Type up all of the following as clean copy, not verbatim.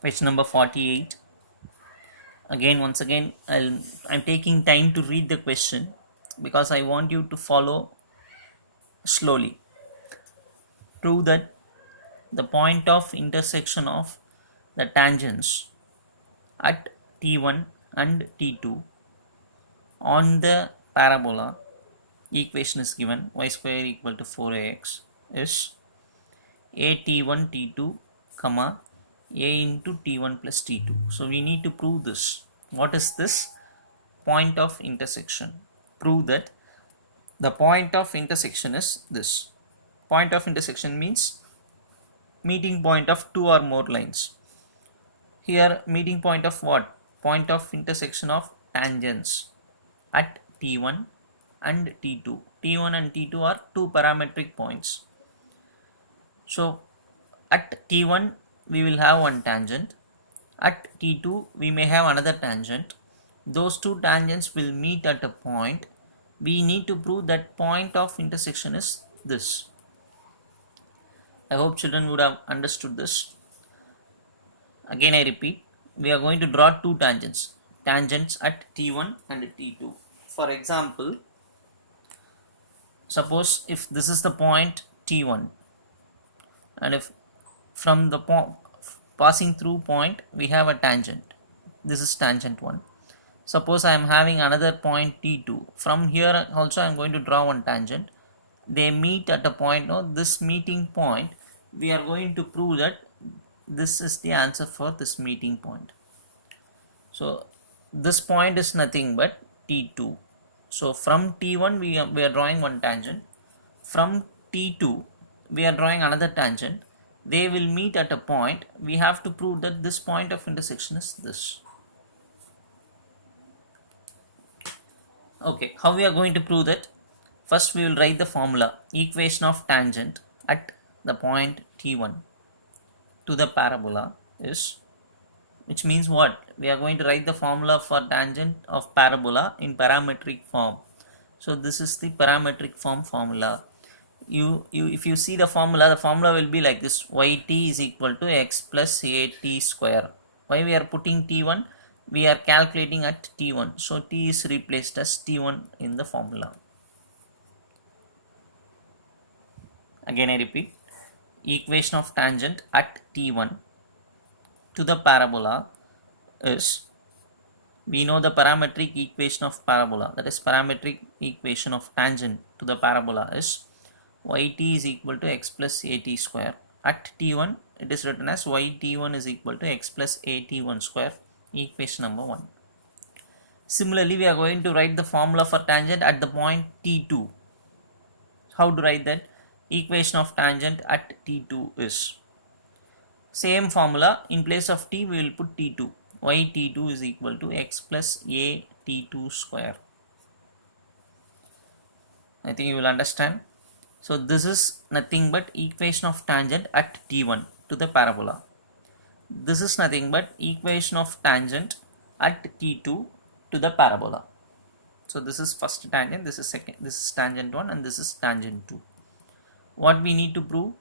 Page number 48. Again, once again, I'm taking time to read the question because I want you to follow slowly. Prove that the point of intersection of the tangents at t1 and t2 on the parabola equation is given y square equal to 4ax is a t1 t2 comma a into t1 plus t2. So we need to prove this. What is this point of intersection? Prove that the point of intersection is this. Point of intersection means meeting point of two or more lines. Here meeting point of what? Point of intersection of tangents at t1 and t2. t1 and t2 are two parametric points. So at t1 we will have one tangent, at t2 we may have another tangent. Those two tangents will meet at a point. We need to prove that point of intersection is this. I hope children would have understood this. Again I repeat, we are going to draw two tangents at t1 and t2. For example, suppose if this is the point t1 and if from the passing through point we have a tangent, this is tangent 1. Suppose I am having another point t2, from here also I am going to draw one tangent. They meet at a point, no, this meeting point, we are going to prove that this is the answer for this meeting point. So this point is nothing but t2. So from t1 we are drawing one tangent, from t2 we are drawing another tangent. They will meet at a point. We have to prove that this point of intersection is this. Okay, how we are going to prove that? First we will write the formula. Equation of tangent at the point t1 to the parabola is, which means what? We are going to write the formula for tangent of parabola in parametric form. So this is the parametric form formula. If you see the formula will be like this: yt is equal to x plus at square. Why we are putting t1? We are calculating at t1, so t is replaced as t1 in the formula. Again I repeat, equation of tangent at t1 to the parabola is, we know the parametric equation of parabola, that is parametric equation of tangent to the parabola is yt is equal to x plus at square. At t1 it is written as yt1 is equal to x plus at1 square, equation number 1. Similarly we are going to write the formula for tangent at the point t2. How to write that? Equation of tangent at t2 is, same formula, in place of t we will put t2. yt2 is equal to x plus at2 square. I think you will understand. So this is nothing but equation of tangent at t1 to the parabola. This is nothing but equation of tangent at t2 to the parabola. So this is first tangent, this is second, this is tangent 1 and this is tangent 2. What we need to prove?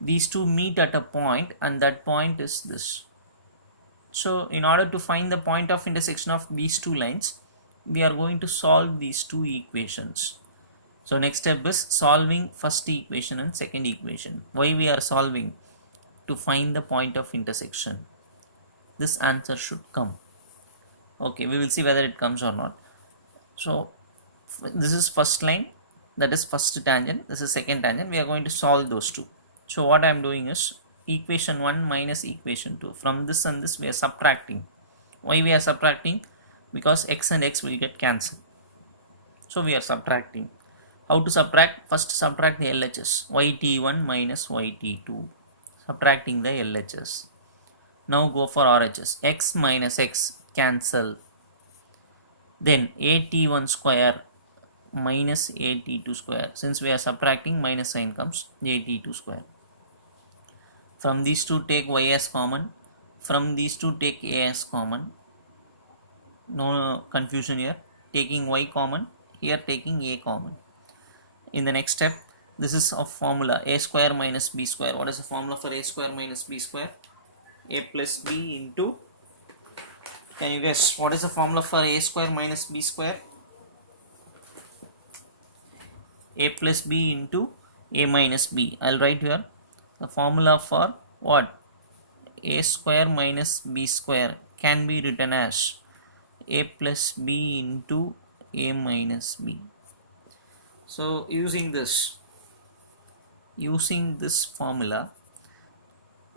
These two meet at a point and that point is this. So in order to find the point of intersection of these two lines, we are going to solve these two equations. So next step is solving first equation and second equation. Why we are solving? To find the point of intersection. This answer should come. Okay, we will see whether it comes or not. So this is first line, that is first tangent, this is second tangent. We are going to solve those two. So what I am doing is equation 1 minus equation 2. From this and this we are subtracting. Why we are subtracting? Because x and x will get cancelled. So we are subtracting. How to subtract? First subtract the LHS. yt1 minus yt2. Subtracting the LHS. Now go for RHS. X minus x cancel. Then at1 square minus at2 square. Since we are subtracting, minus sign comes, at2 square. From these two take y as common. From these two take a as common. No confusion here. Taking y common. Here taking a common. In the next step, this is of formula a square minus b square. What is the formula for a square minus b square? a plus b into, can you guess what is the formula for a square minus b square? A plus b into a minus b. I'll write here the formula for what? A square minus b square can be written as a plus b into a minus b. So using this formula,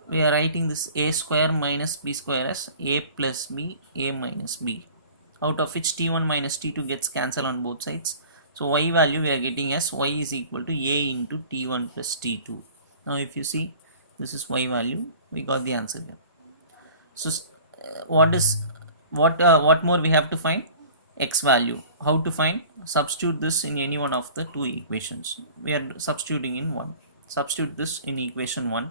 we are writing this a square minus b square as a plus b, a minus b, out of which t1 minus t2 gets cancelled on both sides. So y value we are getting as y is equal to a into t1 plus t2. Now if you see, this is y value, we got the answer here. So what more we have to find? X value. How to find? Substitute this in any one of the two equations. We are substituting in one. Substitute this in equation 1.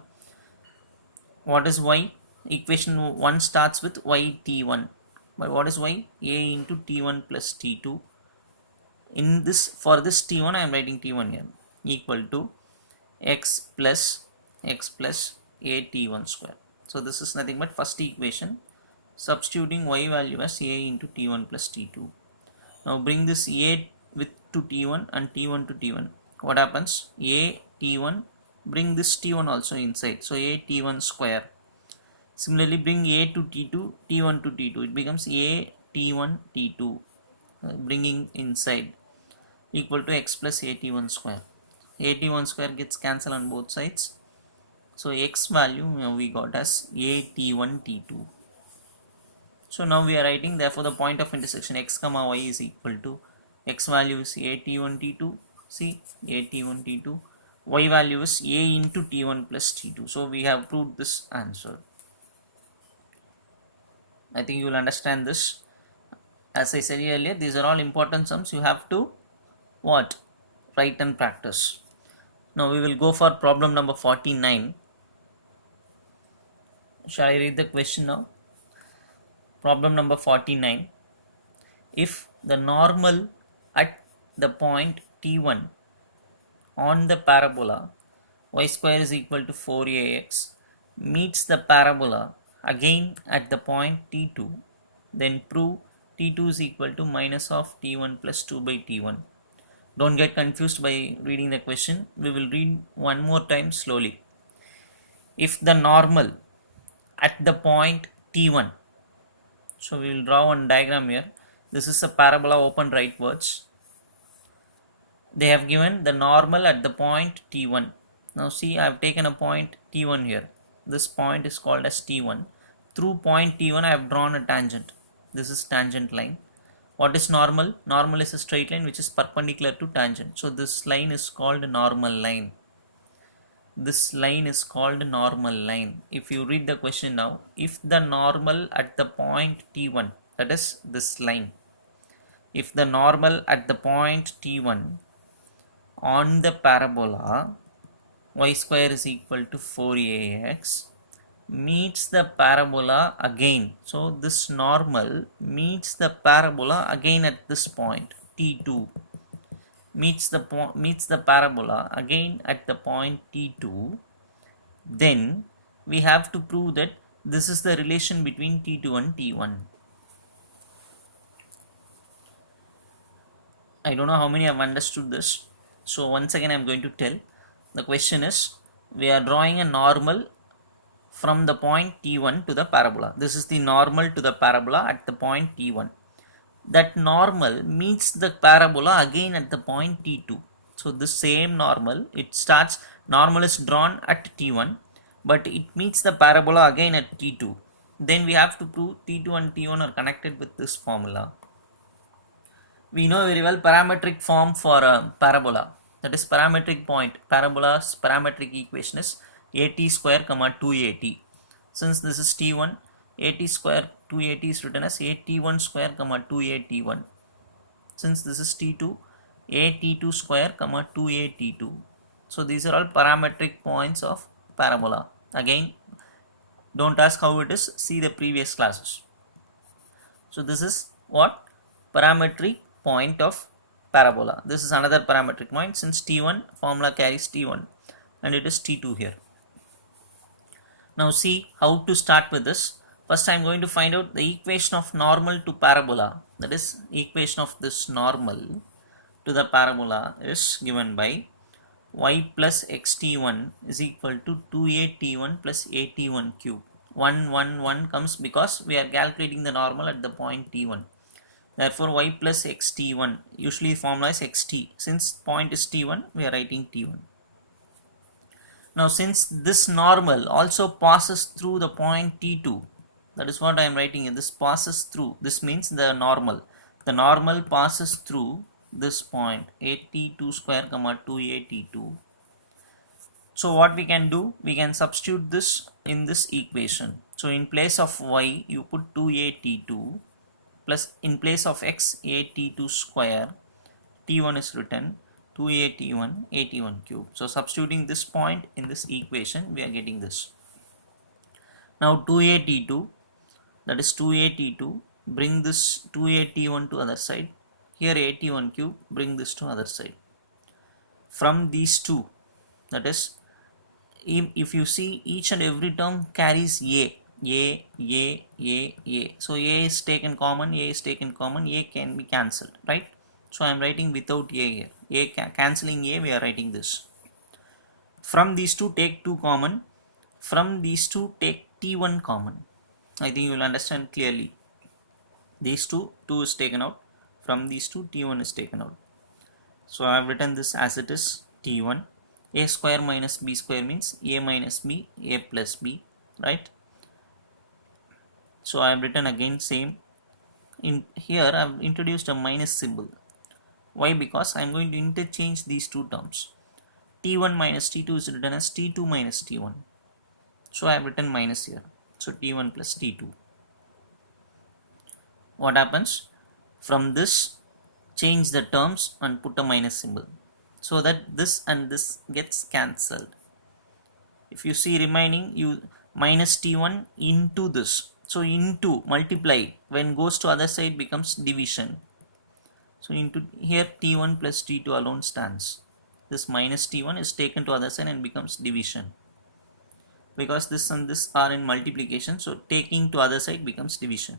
What is y? Equation 1 starts with y t1. But what is y? A into t1 plus t2. In this, for this t1 I am writing t1 here, equal to x plus a t1 square. So this is nothing but first equation, substituting y value as a into t1 plus t2. Now bring this a with to t1 and t1 to t1. What happens? A t1, bring this t1 also inside, so a t1 square. Similarly bring a to t2, t1 to t2, it becomes a t1 t2, bringing inside, equal to x plus a t1 square. A t1 square gets cancelled on both sides, so x value we got as a t1 t2. So now we are writing, therefore the point of intersection x comma y is equal to, x value is a t1 t2, see a t1 t2, y value is a into t1 plus t2. So we have proved this answer. I think you will understand this. As I said earlier, these are all important sums, you have to what? Write and practice. Now we will go for problem number 49. Shall I read the question now? Problem number 49. If the normal at the point t1 on the parabola y square is equal to 4ax meets the parabola again at the point t2, then prove t2 is equal to minus of t1 plus 2 by t1. Don't get confused by reading the question. We will read one more time slowly. If the normal at the point t1, so we will draw one diagram here. This is a parabola open rightwards. They have given the normal at the point t1. Now see, I have taken a point t1 here. This point is called as t1. Through point t1 I have drawn a tangent. This is tangent line. What is normal? Normal is a straight line which is perpendicular to tangent. So this line is called normal line. This line is called normal line. If you read the question now, if the normal at the point t1, that is this line, if the normal at the point t1 on the parabola y square is equal to 4ax meets the parabola again, so this normal meets the parabola again at this point t2, meets the parabola again at the point t2, then we have to prove that this is the relation between t2 and t1. I don't know how many have understood this, so once again I am going to tell. The question is, we are drawing a normal from the point t1 to the parabola. This is the normal to the parabola at the point t1. That normal meets the parabola again at the point t2. So this same normal, it starts, normal is drawn at t1, but it meets the parabola again at t2. Then we have to prove t2 and t1 are connected with this formula. We know very well parametric form for a parabola, that is parametric point. Parabola's parametric equation is at square comma 2at. Since this is t1, at square 2at is written as at1 square comma 2at1. Since this is t2, at2 square comma 2at2. So these are all parametric points of parabola. Again, don't ask how it is, see the previous classes. So this is what? Parametric point of parabola. This is another parametric point, since t1 formula carries t1 and it is t2 here. Now see how to start with this. First I am going to find out the equation of normal to parabola. That is, equation of this normal to the parabola is given by y plus xt1 is equal to 2at1 plus at1 cube. 1 comes because we are calculating the normal at the point t1. Therefore y plus xt1, usually formula is xt. Since point is t1, we are writing t1. Now since this normal also passes through the point t2, that is what I am writing here, this passes through, this means the normal passes through this point at2 square comma 2at2. So what we can do, we can substitute this in this equation. So in place of y you put 2at2 plus in place of x at2 square, t1 is written 2at1 at1 cube. So substituting this point in this equation, we are getting this. Now 2at2, that is 2at2, bring this 2at1 to other side. Here at1 cube, bring this to other side. From these two, that is, if you see, each and every term carries a. So a is taken common, a can be cancelled, right? So I am writing without a here. Cancelling a, we are writing this. From these two take 2 common. From these two take t1 common. I think you will understand clearly. These two is taken out. From these two t1 is taken out. So I have written this as it is, t1. A square minus b square means a minus b, a plus b, right? So I have written again same. In here I have introduced a minus symbol. Why? Because I am going to interchange these two terms. T1 minus T2 is written as T2 minus T1. So I have written minus here. So T1 plus T2. What happens? From this, change the terms and put a minus symbol, so that this and this gets cancelled. If you see remaining, you minus T1 into this. So into, multiply, when goes to other side becomes division. So into here T1 plus T2 alone stands. This minus T1 is taken to other side and becomes division. Because this and this are in multiplication, so taking to other side becomes division.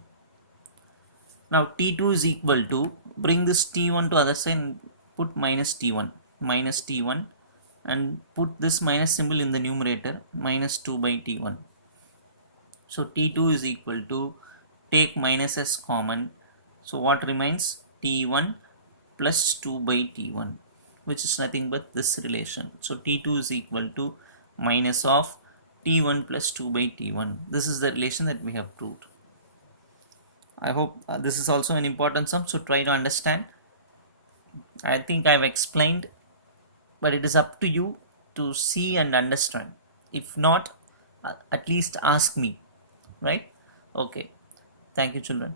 Now T2 is equal to, bring this T1 to other side and put minus T1 and put this minus symbol in the numerator, minus 2 by T1. So T2 is equal to, take minus s common, so what remains? T1 plus 2 by T1, which is nothing but this relation. So T2 is equal to minus of T1 plus 2 by T1. This is the relation that we have proved. I hope this is also an important sum, so try to understand. I think I have explained, but it is up to you to see and understand. If not, at least ask me, right? Okay. Thank you, children.